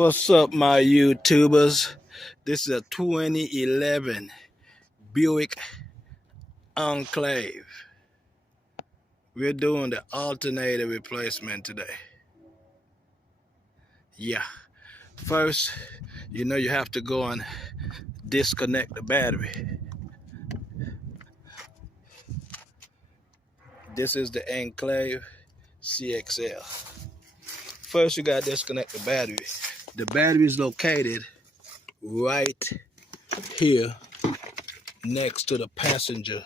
What's up, my YouTubers? This is a 2011 Buick Enclave. We're doing the alternator replacement today. Yeah. First, you have to go and disconnect the battery. This is the Enclave CXL. First, you got to disconnect the battery. The battery is located right here next to the passenger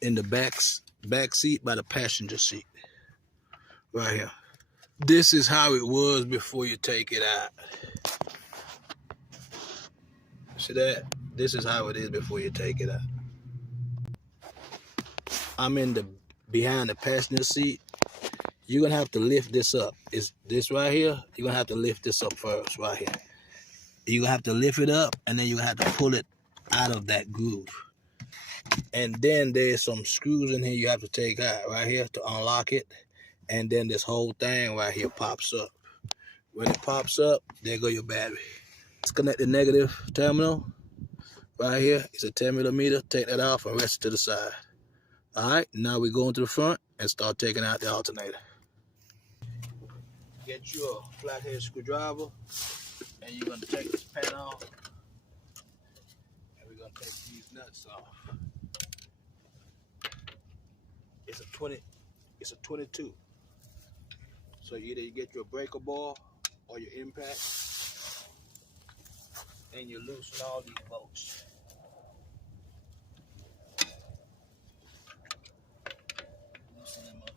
in the back seat by the passenger seat. Right here. This is how it was before you take it out. See that? This is how it is before you take it out. I'm in the behind the passenger seat. You're gonna have to lift this up. Is this right here? You're gonna have to lift this up first, right here. You're gonna have to lift it up, and then you're gonna have to pull it out of that groove. And then there's some screws in here you have to take out right here to unlock it. And then this whole thing right here pops up. When it pops up, there go your battery. Disconnect the negative terminal. Right here, it's a 10 millimeter. Take that off and rest it to the side. All right, now we go into the front and start taking out the alternator. Get you a flathead screwdriver, and you're gonna take this pan off, and we're gonna take these nuts off. It's a 22. So either you get your breaker ball or your impact, and you loosen all these bolts. Loosen them up.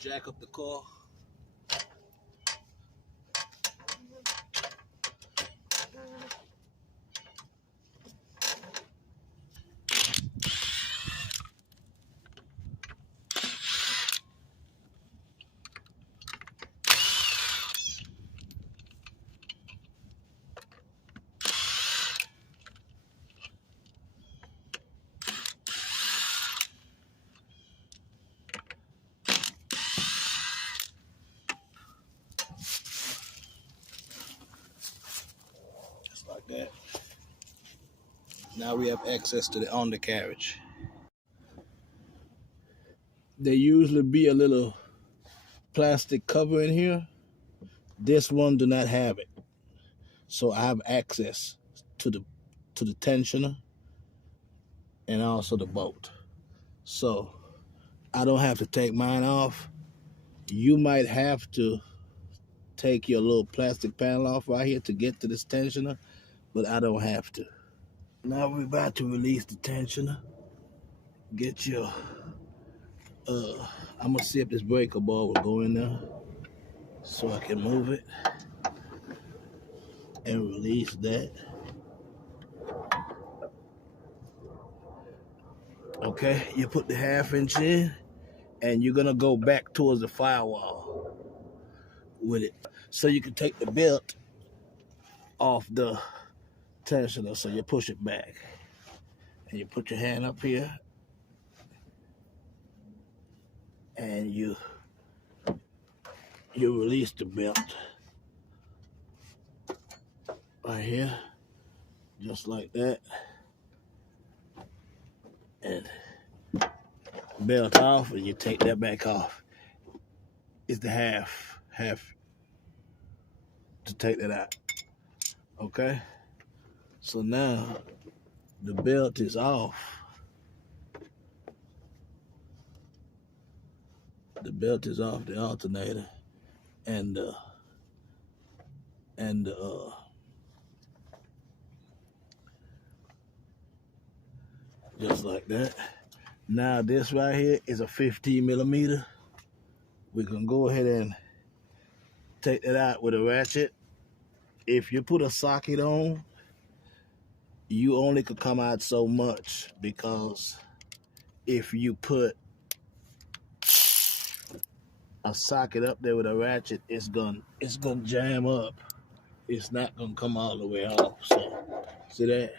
Jack up the car. Like that. Now we have access to the undercarriage. There usually be a little plastic cover in here. This one do not have it, so I have access to the tensioner and also the bolt. So I don't have to take mine off. You might have to take your little plastic panel off right here to get to this tensioner, but I don't have to. Now we're about to release the tensioner. Get your, I'm gonna see if this breaker bar will go in there so I can move it and release that. Okay, you put the 1/2 inch in and you're gonna go back towards the firewall with it. So you can take the belt off the tensioner, so you push it back. And you put your hand up here and you release the belt right here, just like that, and belt off, and you take that back off. It's the half to take that out. Okay, so now the belt is off. The belt is off the alternator, and just like that. Now this right here is a 15 millimeter. We can go ahead and take that out with a ratchet. If you put a socket on, you only could come out so much, because if you put a socket up there with a ratchet, it's gonna jam up. It's not gonna come all the way off. So see that?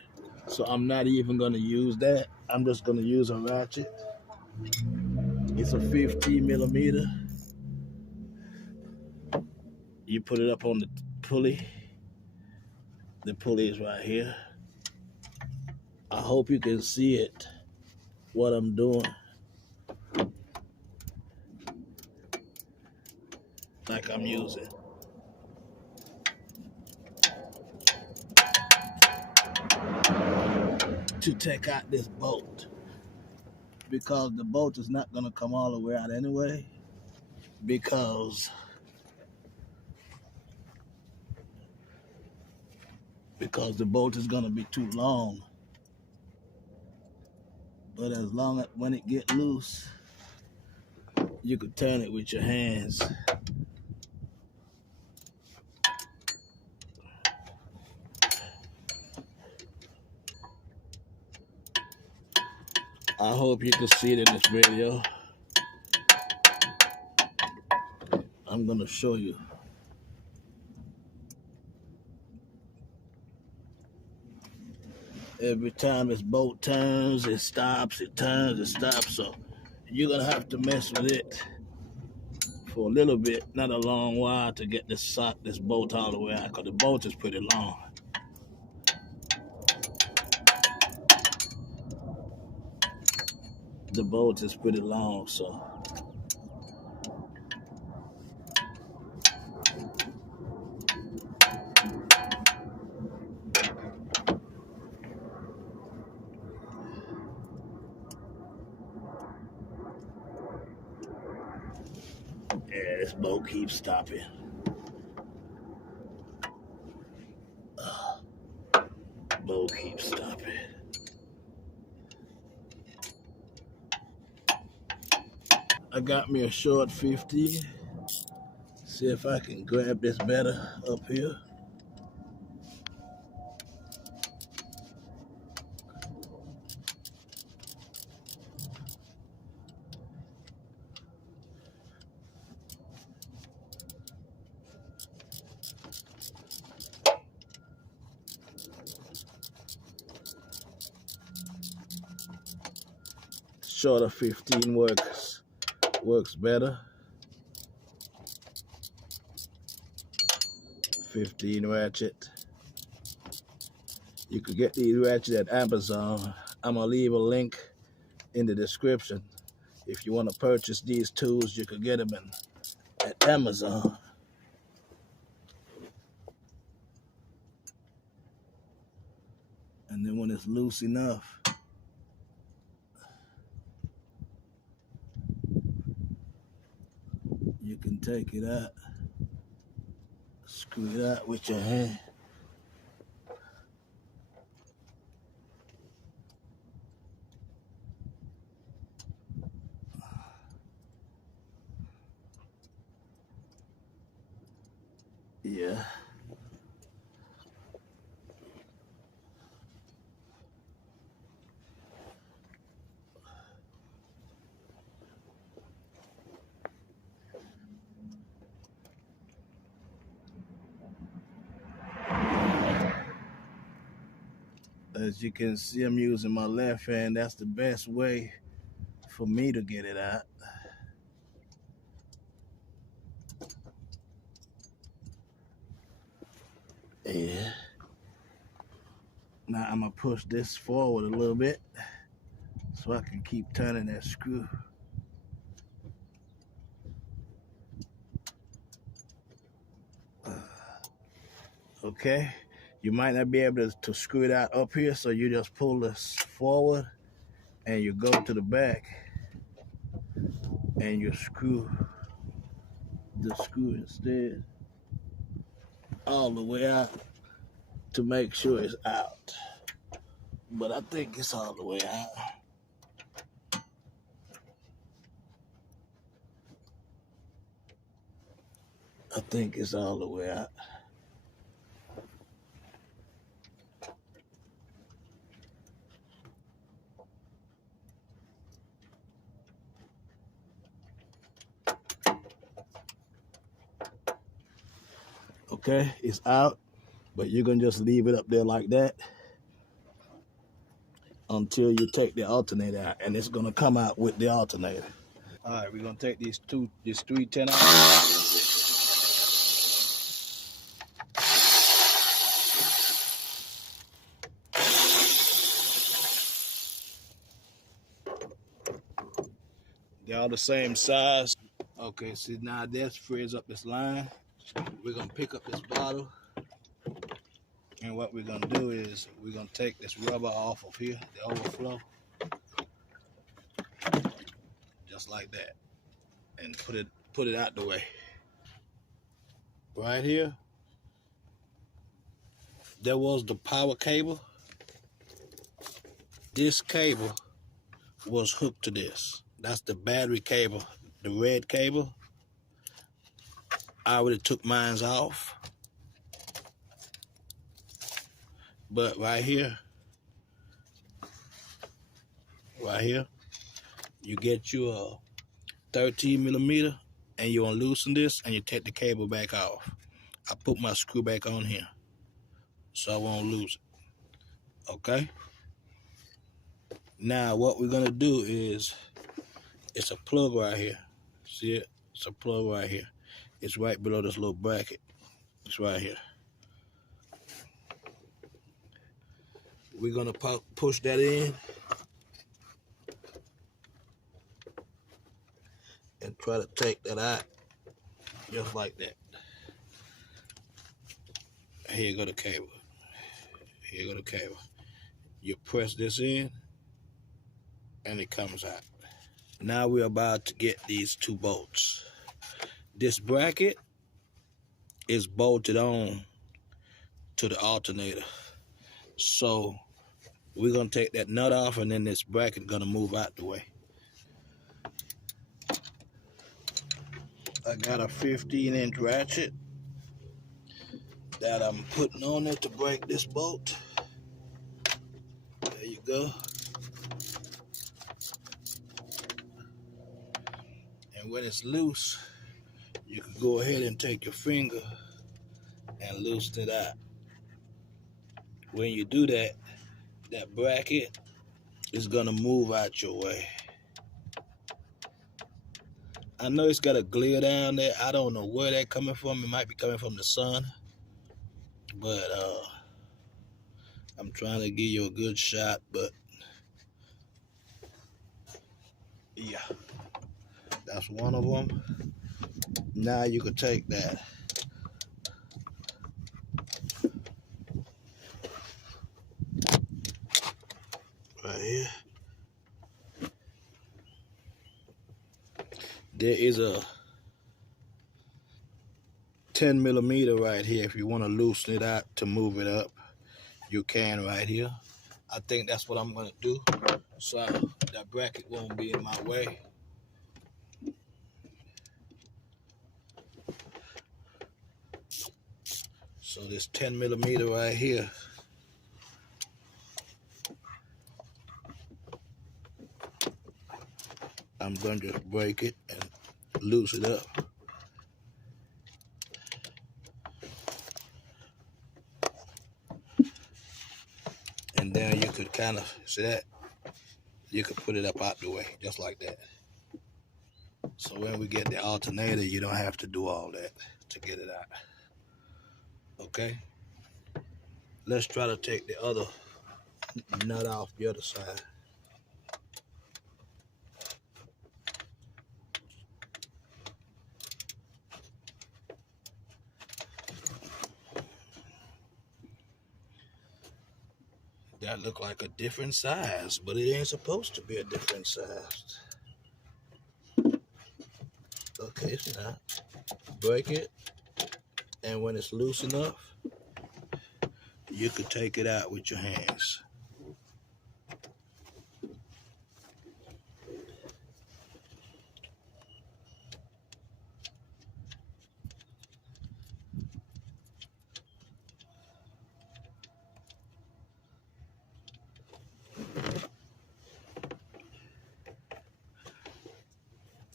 So I'm not even gonna use that. I'm just gonna use a ratchet. It's a 15 millimeter. You put it up on the pulley. The pulley is right here. I hope you can see it, what I'm doing. Like I'm using. To take out this bolt. Because the bolt is not gonna come all the way out anyway. Because the bolt is gonna be too long. But as long as when it get loose, you could turn it with your hands. I hope you can see it in this video. I'm gonna show you. Every time this bolt turns, it stops, it turns, it stops. So you're gonna have to mess with it for a little bit, not a long while, to get this bolt all the way out, because the bolt is pretty long. The bolt is pretty long, so. Yeah, this bolt keeps stopping. Bolt keeps stopping. I got me a short 50. See if I can grab this better up here. Shorter 15 works better. 15 ratchet. You could get these ratchets at Amazon. I'm gonna leave a link in the description. If you want to purchase these tools, you could get them at Amazon. And then when it's loose enough, you can take it out, screw it out with your hand. Yeah. As you can see, I'm using my left hand. That's the best way for me to get it out. Yeah. Now I'm gonna push this forward a little bit so I can keep turning that screw. Okay. You might not be able to screw it out up here, so you just pull this forward and you go to the back and you screw the screw instead all the way out to make sure it's out. But I think it's all the way out. I think it's all the way out. Okay, it's out, but you're gonna just leave it up there like that until you take the alternator out, and it's gonna come out with the alternator. All right, we're gonna take this 310 out. They're all the same size. Okay, see now that frees up this line. We're gonna pick up this bottle, and what we're gonna do is we're gonna take this rubber off of here, the overflow, just like that, and put it out the way. Right here, there was the power cable. This cable was hooked to this. That's the battery cable, the red cable. I already took mine off. But right here, you get your 13 millimeter and you unloosen this and you take the cable back off. I put my screw back on here so I won't lose it. Okay? Now what we're gonna do is, it's a plug right here. See it? It's a plug right here. It's right below this little bracket. It's right here. We're gonna push that in and try to take that out just like that. Here you go the cable. Here you go the cable. You press this in and it comes out. Now we're about to get these two bolts. This bracket is bolted on to the alternator. So we're gonna take that nut off and then this bracket gonna move out the way. I got a 15-inch ratchet that I'm putting on it to break this bolt. There you go. And when it's loose, you can go ahead and take your finger and loosen it out. When you do that, that bracket is gonna move out your way. I know it's got a glare down there. I don't know where that's coming from. It might be coming from the sun. But I'm trying to give you a good shot, but yeah, that's one of them. Now you can take that. Right here. There is a 10 millimeter right here. If you want to loosen it out to move it up, you can right here. I think that's what I'm gonna do, so that bracket won't be in my way. So this 10 millimeter right here, I'm gonna just break it and loose it up. And then you could kind of, see that? You could put it up out the way, just like that. So when we get the alternator, you don't have to do all that to get it out. Okay? Let's try to take the other nut off the other side. That look like a different size, but it ain't supposed to be a different size. Okay, so now break it, and when it's loose enough, you could take it out with your hands.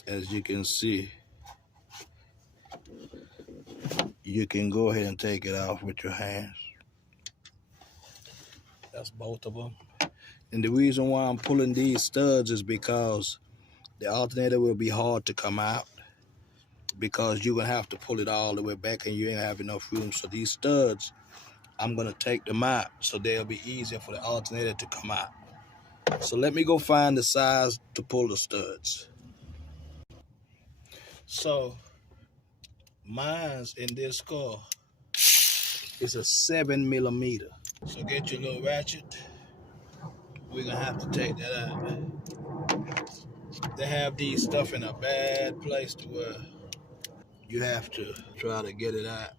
As you can see, you can go ahead and take it off with your hands. That's both of them. And the reason why I'm pulling these studs is because the alternator will be hard to come out, because you're going to have to pull it all the way back and you ain't have enough room. So these studs, I'm going to take them out so they'll be easier for the alternator to come out. So let me go find the size to pull the studs. So mine's in this car is a 7mm. So get your little ratchet. We're going to have to take that out. They have these stuff in a bad place to where you have to try to get it out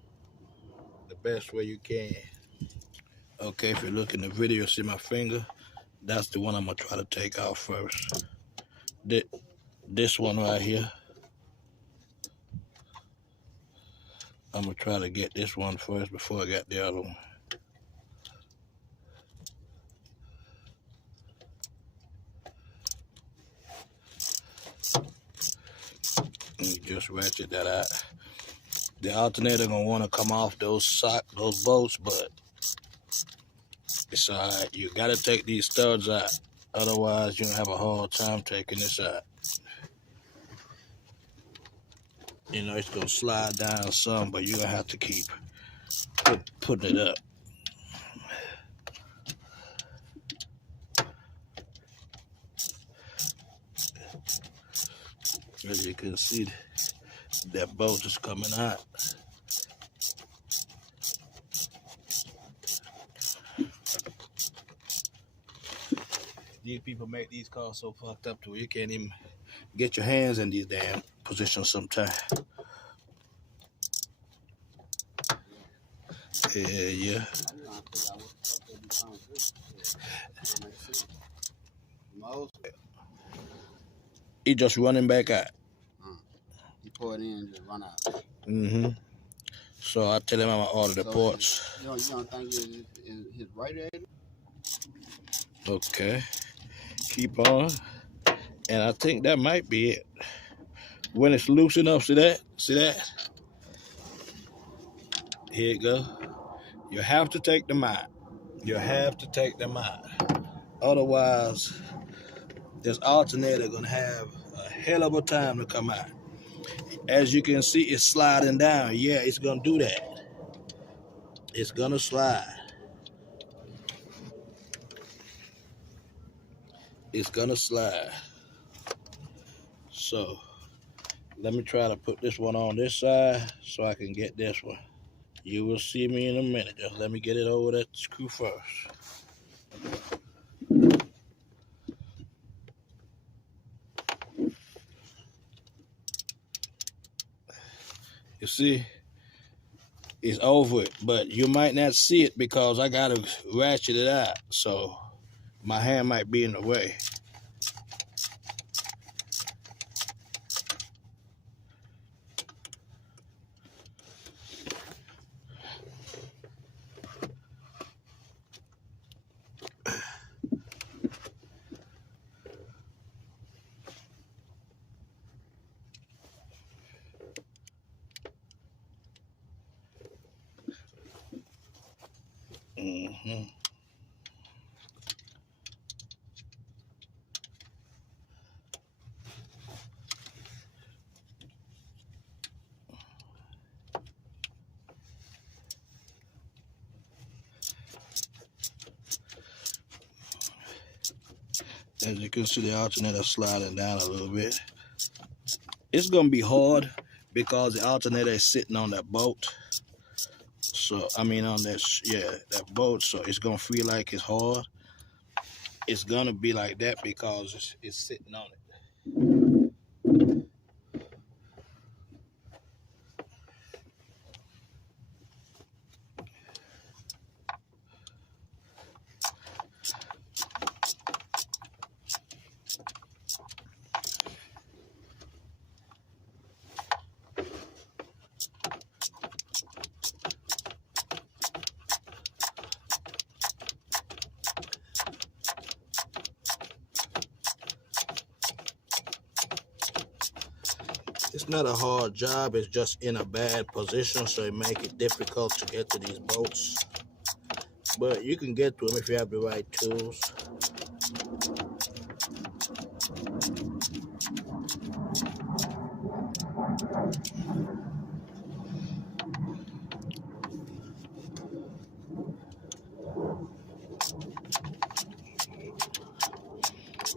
the best way you can. Okay, if you look in the video, see my finger? That's the one I'm going to try to take off first. This one right here. I'm going to try to get this one first before I got the other one. And you just ratchet that out. The alternator going to want to come off those bolts, but it's all right. You got to take these studs out. Otherwise, you're going to have a hard time taking this out. You know, it's going to slide down some, but you're going to have to keep putting it up. As you can see, that bolt is coming out. These people make these cars so fucked up to where you can't even get your hands in these damn positions sometimes. Yeah. He just running back out. He pour it in and just run out. Mm-hmm. So I tell him I'm gonna order the ports. You don't think it's his radiator? Okay. Keep on. And I think that might be it. When it's loose enough, see that? See that? Here you go. You have to take them out. You have to take them out. Otherwise, this alternator gonna have a hell of a time to come out. As you can see, it's sliding down. Yeah, it's gonna do that. It's gonna slide. It's gonna slide. So let me try to put this one on this side so I can get this one. You will see me in a minute. Just let me get it over that screw first. You see, it's over it, but you might not see it because I gotta ratchet it out. So my hand might be in the way. Mm-hmm. As you can see, the alternator sliding down a little bit. It's gonna be hard because the alternator is sitting on that bolt. So I mean on that, that bolt. So it's gonna feel like it's hard. It's gonna be like that because it's sitting on it. It's not a hard job, it's just in a bad position, so it make it difficult to get to these bolts. But you can get to them if you have the right tools.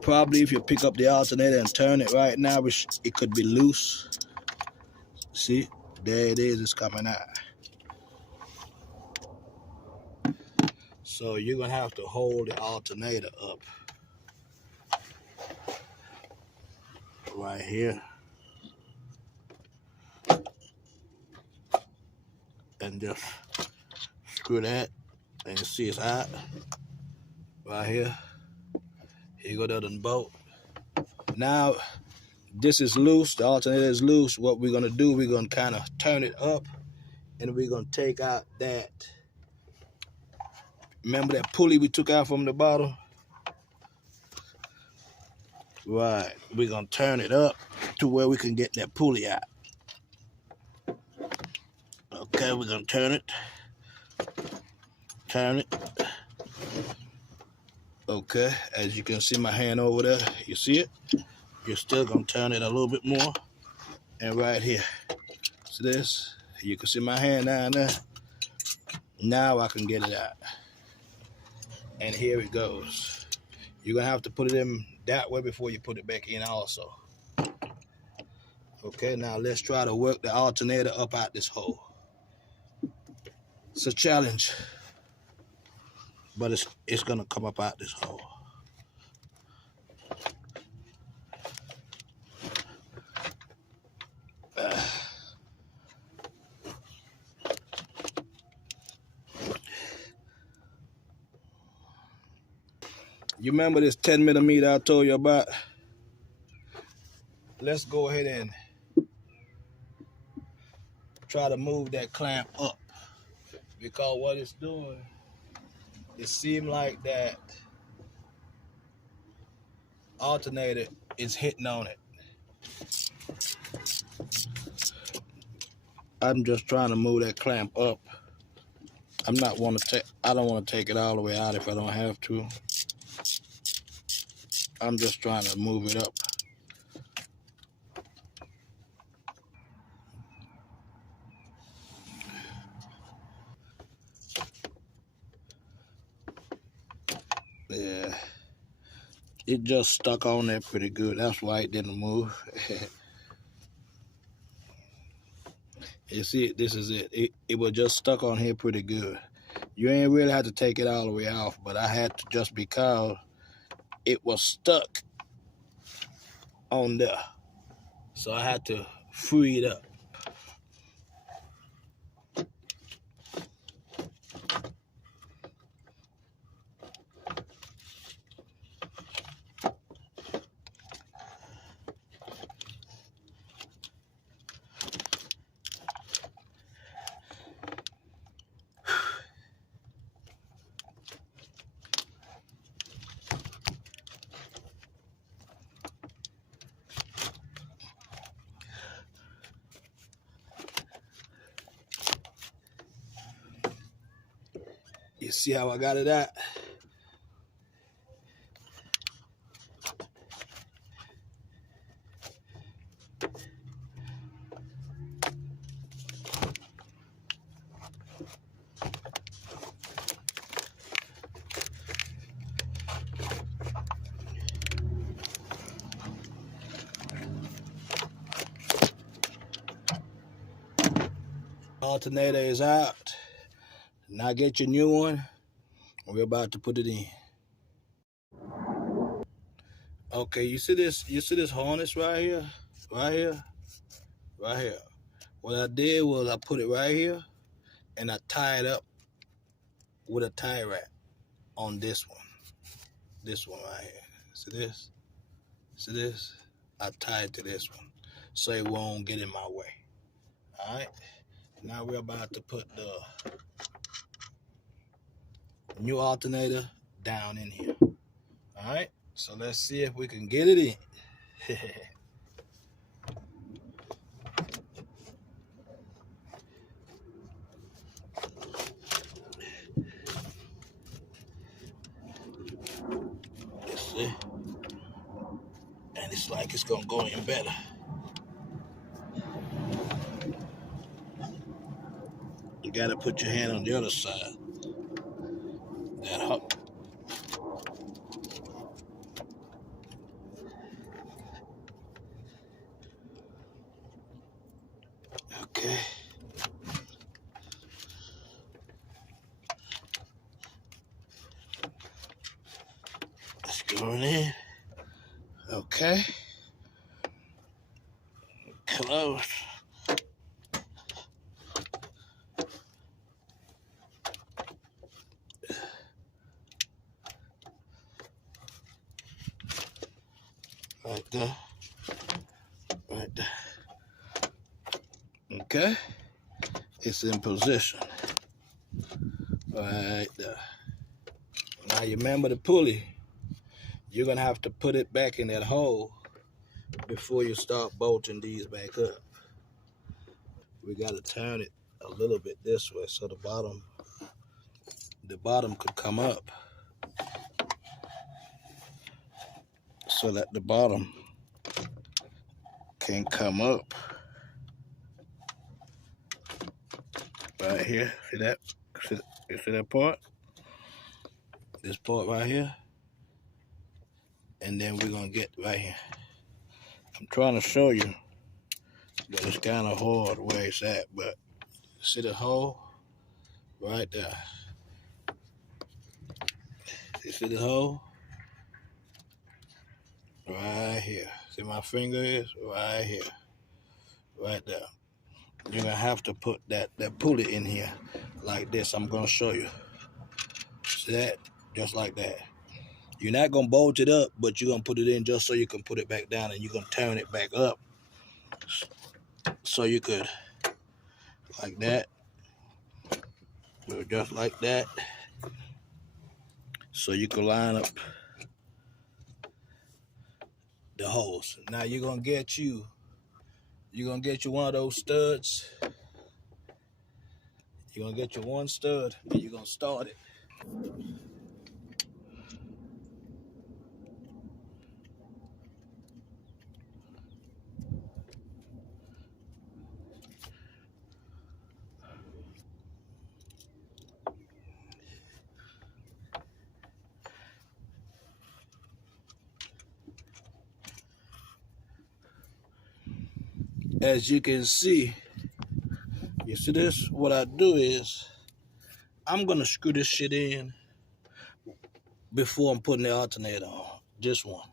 Probably if you pick up the alternator and turn it right now, it could be loose. See, there it is, it's coming out. So you're gonna have to hold the alternator up right here and just screw that, and you see it's out right here. Here you go to the bolt. Now this is loose, the alternator is loose. What we're gonna do, we're gonna kind of turn it up, and we're gonna take out that, remember that pulley we took out from the bottom? Right, we're gonna turn it up to where we can get that pulley out. Okay, we're gonna turn it. Okay, as you can see my hand over there, you see it? You're still gonna turn it a little bit more. And right here, see this? You can see my hand down there. Now I can get it out. And here it goes. You're gonna have to put it in that way before you put it back in also. Okay, now let's try to work the alternator up out this hole. It's a challenge, but it's gonna come up out this hole. You remember this 10mm I told you about? Let's go ahead and try to move that clamp up, because what it's doing, it seems like that alternator is hitting on it. I'm just trying to move that clamp up. I don't want to take it all the way out if I don't have to. I'm just trying to move it up. Yeah, it just stuck on there pretty good. That's why it didn't move. You see, this is it. It was just stuck on here pretty good. You ain't really have to take it all the way off, but I had to, just because it was stuck on there. So I had to free it up. You see how I got it out? Alternator is out. Now get your new one. We're about to put it in. Okay, you see this harness right here? Right here? Right here. What I did was I put it right here and I tie it up with a tie wrap on this one. This one right here. See this? See this? I tie it to this one so it won't get in my way. Alright? Now we're about to put the new alternator down in here. Alright? So let's see if we can get it in. See? And it's like it's gonna go in better. You gotta put your hand on the other side. That hook. Okay. Let's go in. Okay. Close. Right there. Right there. Okay. It's in position. Right there. Now you remember the pulley. You're gonna have to put it back in that hole before you start bolting these back up. We gotta turn it a little bit this way so the bottom could come up, so that the bottom can come up right here. See that? You see that part? This part right here, and then we're gonna get right here. I'm trying to show you, but it's kind of hard where it's at. But see the hole right there? You see the hole right here? See my finger is right here, right there. You're gonna have to put that pulley in here like this. I'm gonna show you. See that? Just like that. You're not gonna bolt it up, but you're gonna put it in just so you can put it back down, and you're gonna turn it back up so you could, like that, just like that, so you can line up the holes. Now you're gonna get you one of those studs. You're gonna get your one stud, and you're gonna start it. As you can see, you see this? What I do is, I'm gonna screw this shit in before I'm putting the alternator on. Just one.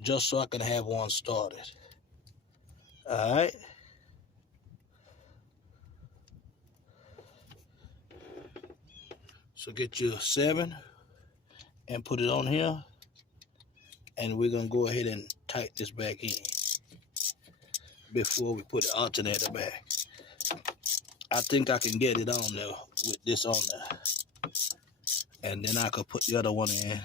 Just so I can have one started. Alright? So get your 7 and put it on here. And we're gonna go ahead and tighten this back in before we put the alternator back. I think I can get it on there with this on there. And then I could put the other one in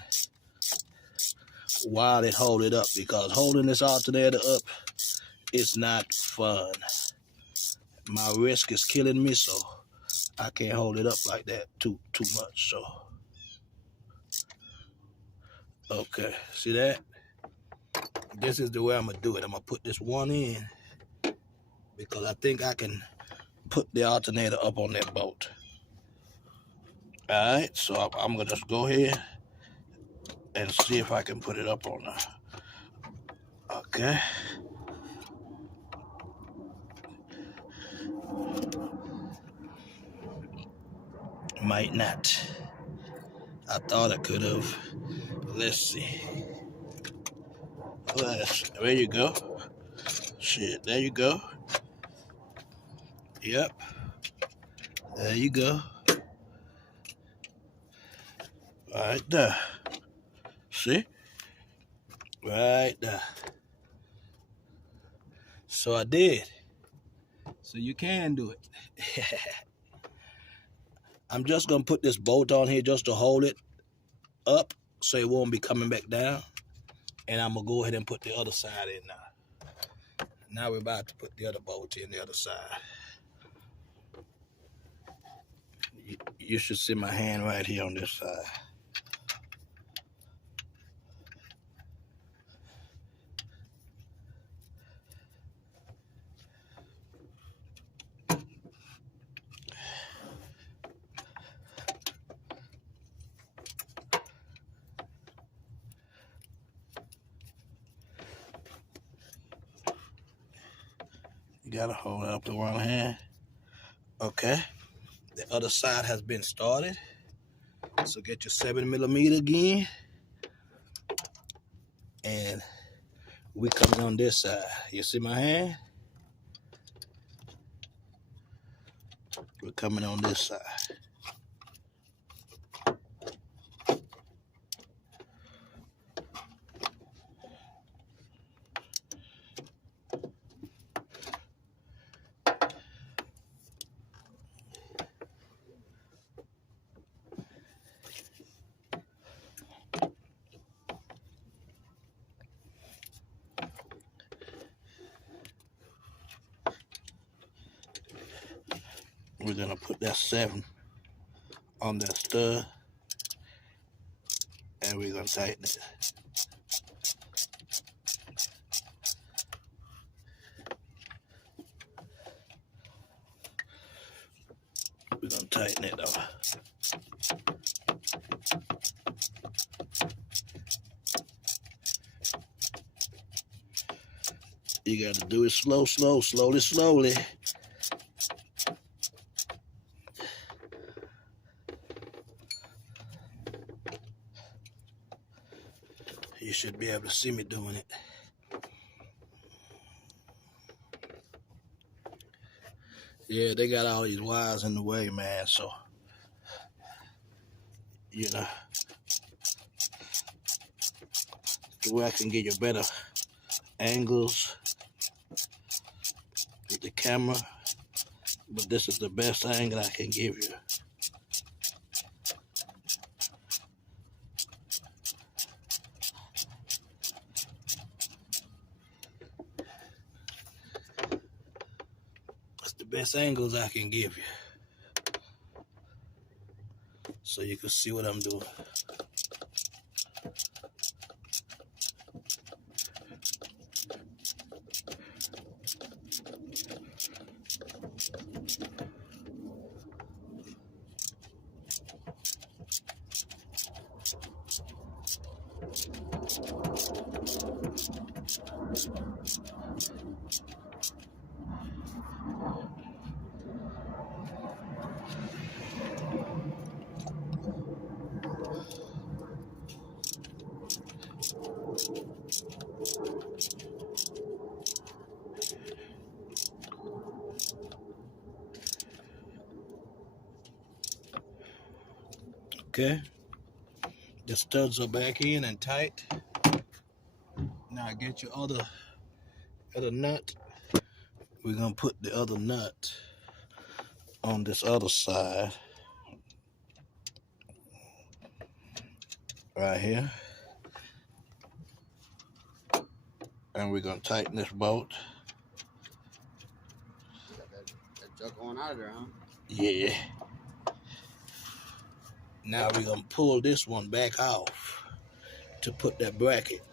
while it hold it up, because holding this alternator up is not fun. My wrist is killing me, so I can't hold it up like that too much. So okay, see that? This is the way I'm gonna do it. I'm gonna put this one in because I think I can put the alternator up on that bolt. All right, so I'm gonna just go ahead and see if I can put it up on there. Okay. Might not. I thought I could have. Let's see. There you go. Shit, there you go. Yep. There you go. Right there. See? Right there. So I did. So you can do it. I'm just going to put this bolt on here just to hold it up so it won't be coming back down. And I'm going to go ahead and put the other side in now. Now we're about to put the other bolt in the other side. You should see my hand right here on this side. You gotta hold it up with one hand. Okay. The other side has been started. So get your 7mm again. And we coming on this side. You see my hand? We're coming on this side. We're gonna put that 7 on that stud, and we're gonna tighten it. We're gonna tighten it though. You gotta do it slowly. You should be able to see me doing it. Yeah, they got all these wires in the way, man, so, you know, the way I can get you better angles with the camera, but this is the best angle I can give you. It's the best angles I can give you, so you can see what I'm doing. Okay, the studs are back in and tight. Now get your other nut. We're gonna put the other nut on this other side right here, and we're gonna tighten this bolt. You got that junk going out of there, huh? Yeah. Now we're gonna pull this one back off to put that bracket.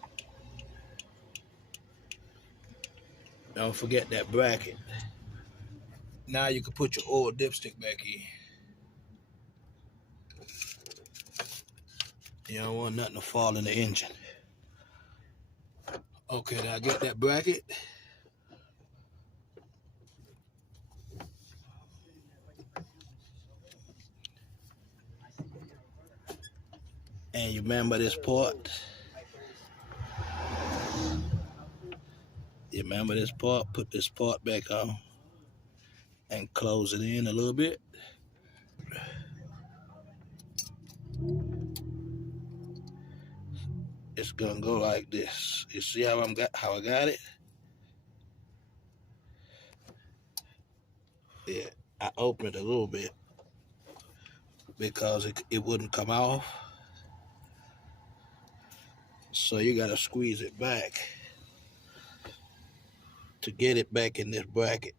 Don't forget that bracket. Now you can put your oil dipstick back in. You don't want nothing to fall in the engine. Okay, now get that bracket. And you remember this port. You remember this part? Put this part back on and close it in a little bit. It's gonna go like this. You see how I got it? Yeah, I opened it a little bit because it wouldn't come off. So you gotta squeeze it back to get it back in this bracket.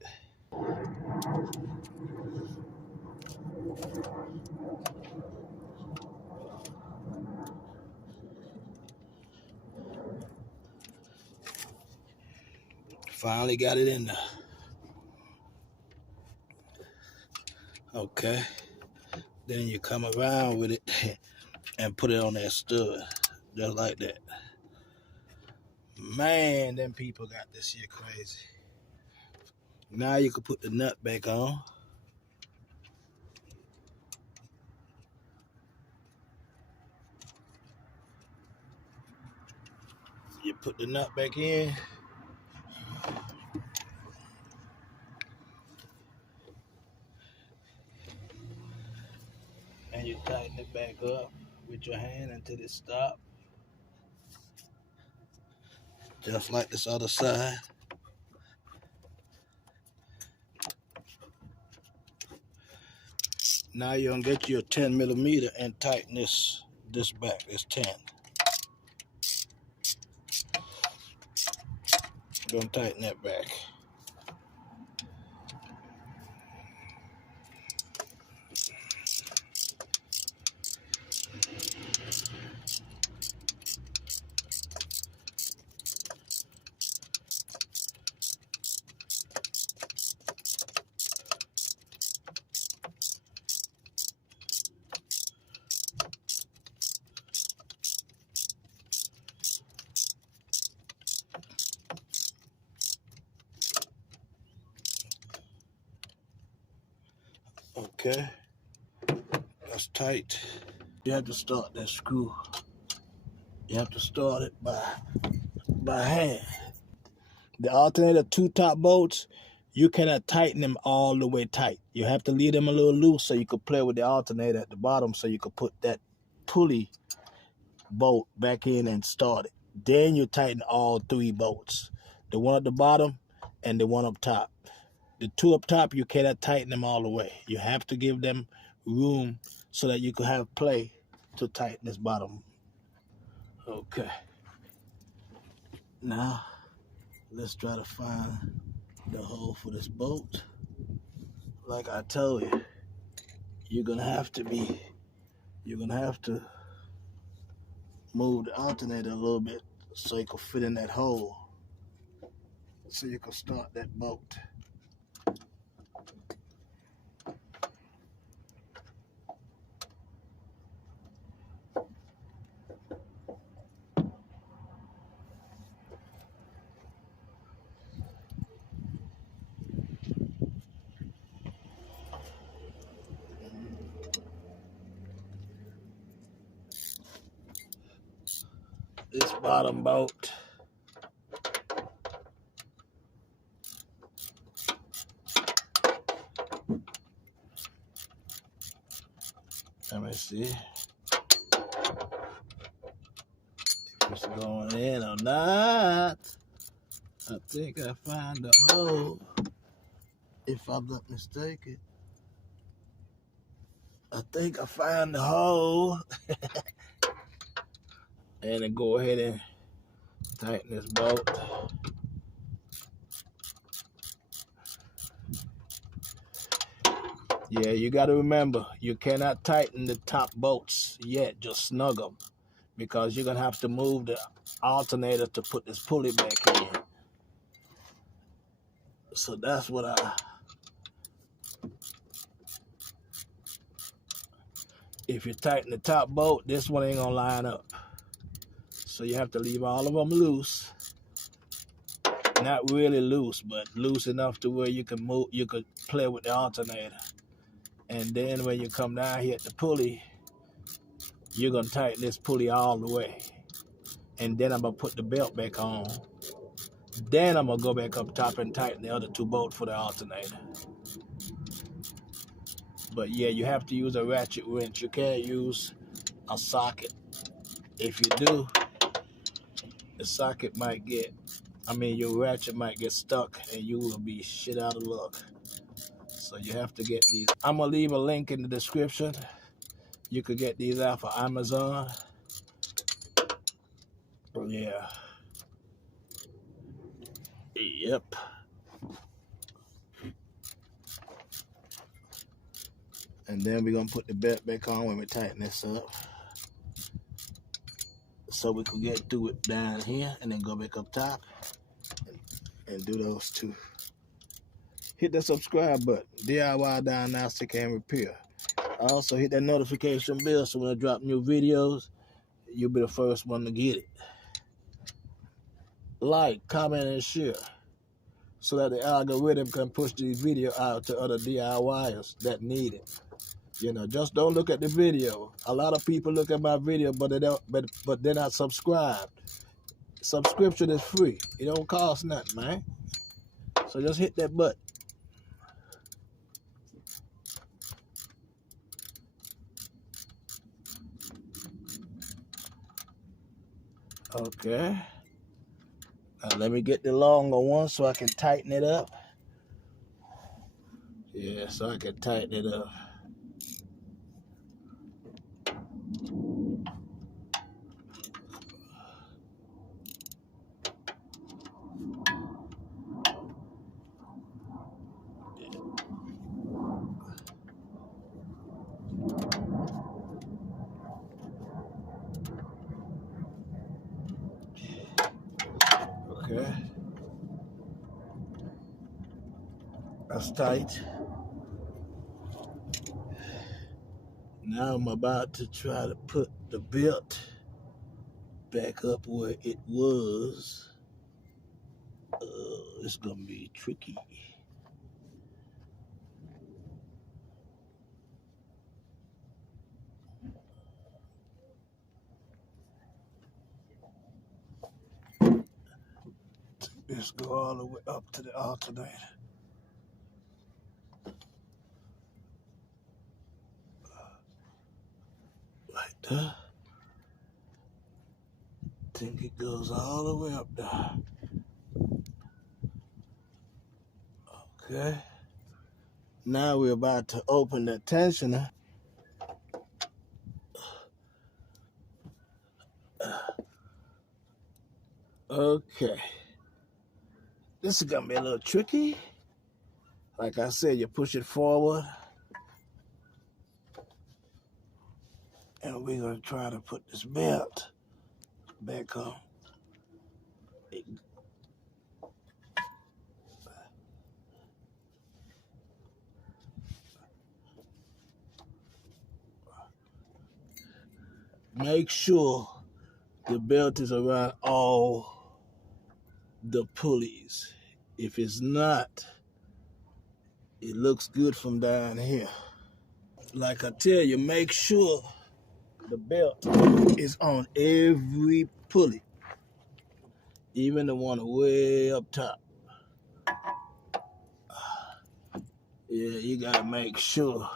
Finally got it in there. Okay. Then you come around with it and put it on that stud. Just like that. Man, them people got this here crazy. Now you can put the nut back on. You put the nut back in. And you tighten it back up with your hand until it stops. Just like this other side. Now you're gonna get your 10 millimeter and tighten this back, this 10. Gonna tighten that back. Okay, that's tight. You have to start that screw. You have to start it by hand. The alternator 2 top bolts, you cannot tighten them all the way tight. You have to leave them a little loose so you can play with the alternator at the bottom so you can put that pulley bolt back in and start it. Then you tighten all 3 bolts. The one at the bottom and the one up top. The 2 up top, you cannot tighten them all the way. You have to give them room so that you can have play to tighten this bottom. Okay. Now, let's try to find the hole for this bolt. Like I told you, you're gonna have to move the alternator a little bit so you can fit in that hole, so you can start that bolt. This bottom bolt, let me see if it's going in or not. I think I found the hole, if I'm not mistaken. I think I found the hole. And then go ahead and tighten this bolt. Yeah, you got to remember, you cannot tighten the top bolts yet, just snug them, because you're going to have to move the alternator to put this pulley back in. So that's what if you tighten the top bolt, this one ain't going to line up. So you have to leave all of them loose. Not really loose, but loose enough to where you can move, you could play with the alternator. And then when you come down here at the pulley, you're gonna tighten this pulley all the way. And then I'm gonna put the belt back on. Then I'm gonna go back up top and tighten the other 2 bolts for the alternator. But yeah, you have to use a ratchet wrench. You can't use a socket. If you do, the socket might get, your ratchet might get stuck and you will be shit out of luck. So you have to get these. I'm gonna leave a link in the description. You could get these out for Amazon. Yeah. Yep. And then we're gonna put the belt back on when we tighten this up, so we can get through it down here and then go back up top and do those 2. Hit that subscribe button. DIY Diagnostic and Repair. Also hit that notification bell so when I drop new videos, you'll be the first one to get it. Like, comment, and share. so that the algorithm can push the video out to other DIYers that need it. You know, just don't look at the video. A lot of people look at my video, but they don't, but they're not subscribed. Subscription is free. It don't cost nothing, man. So just hit that button. Okay. Now let me get the longer one so I can tighten it up. Yeah, so I can tighten it up. Okay. That's tight. Now I'm about to try to put the belt back up where it was. It's gonna be tricky. Let's go all the way up to the alternator. Like that. I think it goes all the way up there. Okay. Now we're about to open the tensioner. Okay. This is gonna be a little tricky. Like I said, you push it forward. And we're gonna try to put this belt back on. Make sure the belt is around all the pulleys. If it's not, it looks good from down here. Like I tell you, make sure the belt is on every pulley, even the one way up top. Yeah, you gotta make sure,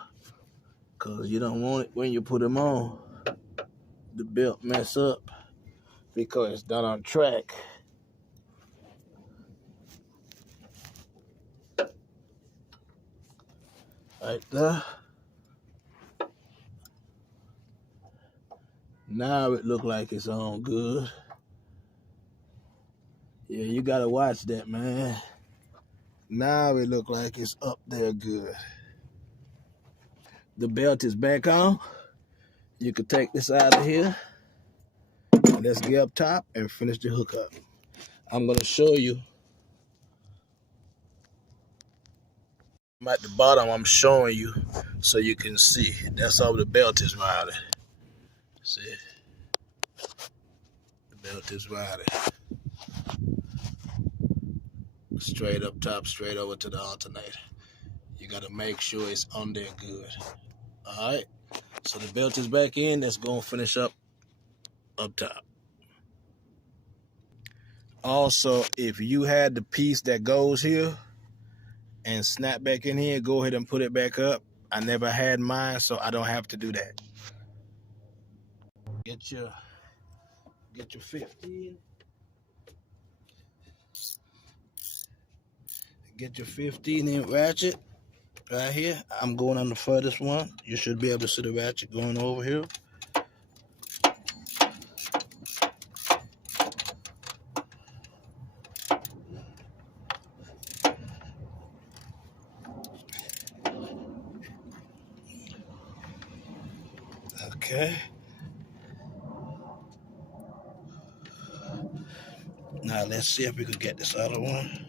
because you don't want it when you put them on, the belt mess up because it's not on track. Right there. Now it look like it's on good. Yeah, you gotta watch that, man. Now it look like it's up there good. The belt is back on. You can take this out of here. Let's get up top and finish the hookup. I'm gonna show you. I'm at the bottom, I'm showing you so you can see. That's how the belt is riding. See? The belt is riding. Straight up top, straight over to the alternator. You gotta make sure it's on there good. Alright? So the belt is back in. Let's go and finish up top. Also, if you had the piece that goes here and snap back in here, go ahead and put it back up. I never had mine, so I don't have to do that. Get your 15. Get your 15-inch ratchet right here. I'm going on the furthest one. You should be able to see the ratchet going over here. Okay. Now let's see if we can get this other one.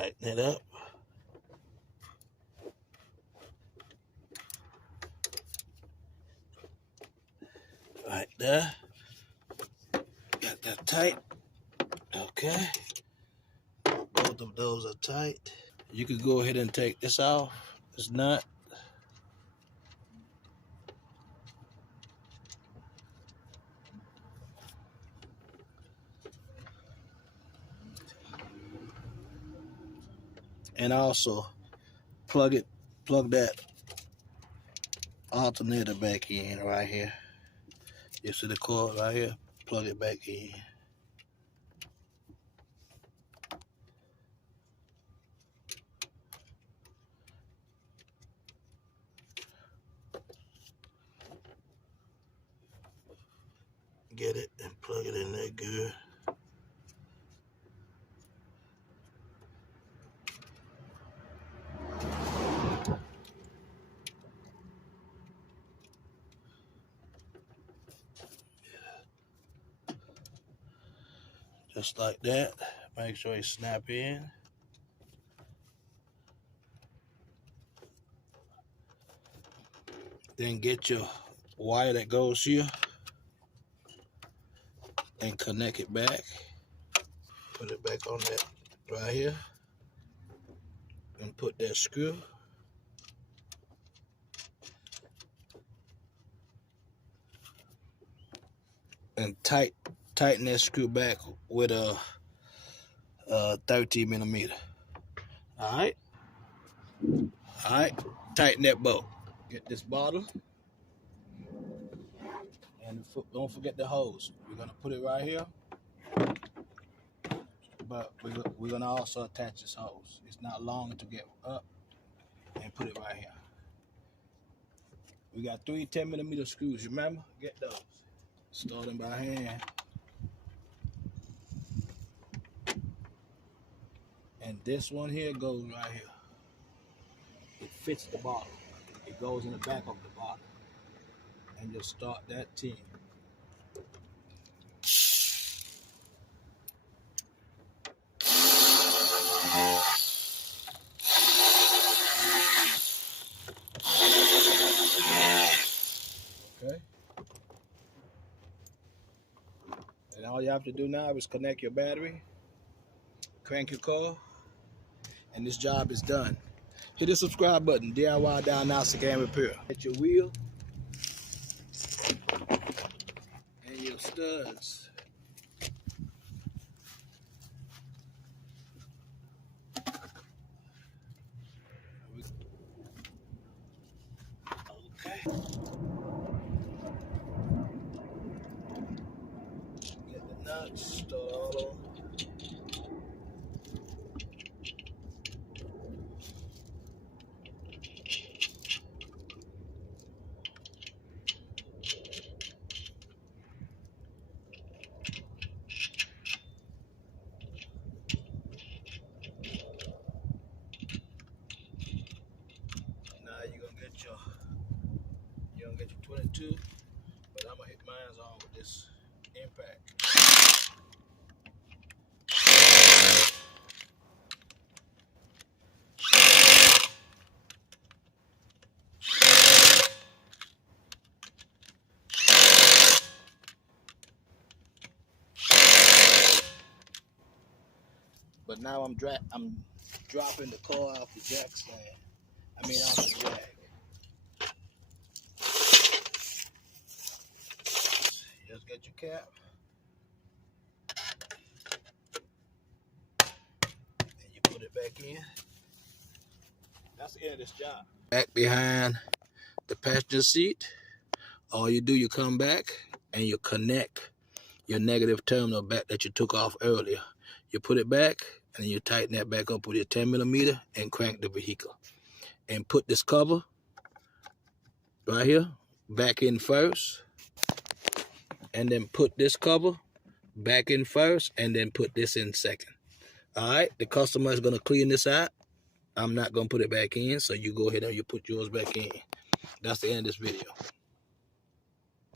Tighten it up. Right there. Got that tight. Okay. Both of those are tight. You could go ahead and take this off. This nut. And also plug that alternator back in right here. You see the cord right here? Plug it back in. Get it and plug it in there good. Just like that. Make sure you snap in. Then get your wire that goes here and connect it back. Put it back on that right here. And put that screw. And tighten that screw back with a 13 millimeter. Alright, tighten that bolt. Get this bottle, and don't forget the hose. We're gonna put it right here, but we're gonna also attach this hose. It's not long to get up, and put it right here. We got 3 10 millimeter screws, remember? Get those. Starting by hand. And this one here goes right here. It fits the bottle. It goes in the back of the bottle. And you'll start that tin. Okay. And all you have to do now is connect your battery, crank your car, and this job is done. Hit the subscribe button, DIY Diagnostic and Repair. Get your wheel and your studs. Okay. Get the nuts, start all over. You're gonna get your 22, but I'm gonna hit mine on with this impact. But now I'm dropping the car off the jack stand. I mean off the jack. Just get your cap. And you put it back in. That's the end of this job. Back behind the passenger seat. All you do, you come back and you connect your negative terminal back that you took off earlier. You put it back and you tighten that back up with your 10 millimeter and crank the vehicle. And put this cover right here back in first. And then put this cover back in first and then put this in second. Alright, the customer is going to clean this out. I'm not going to put it back in, so you go ahead and you put yours back in. That's the end of this video.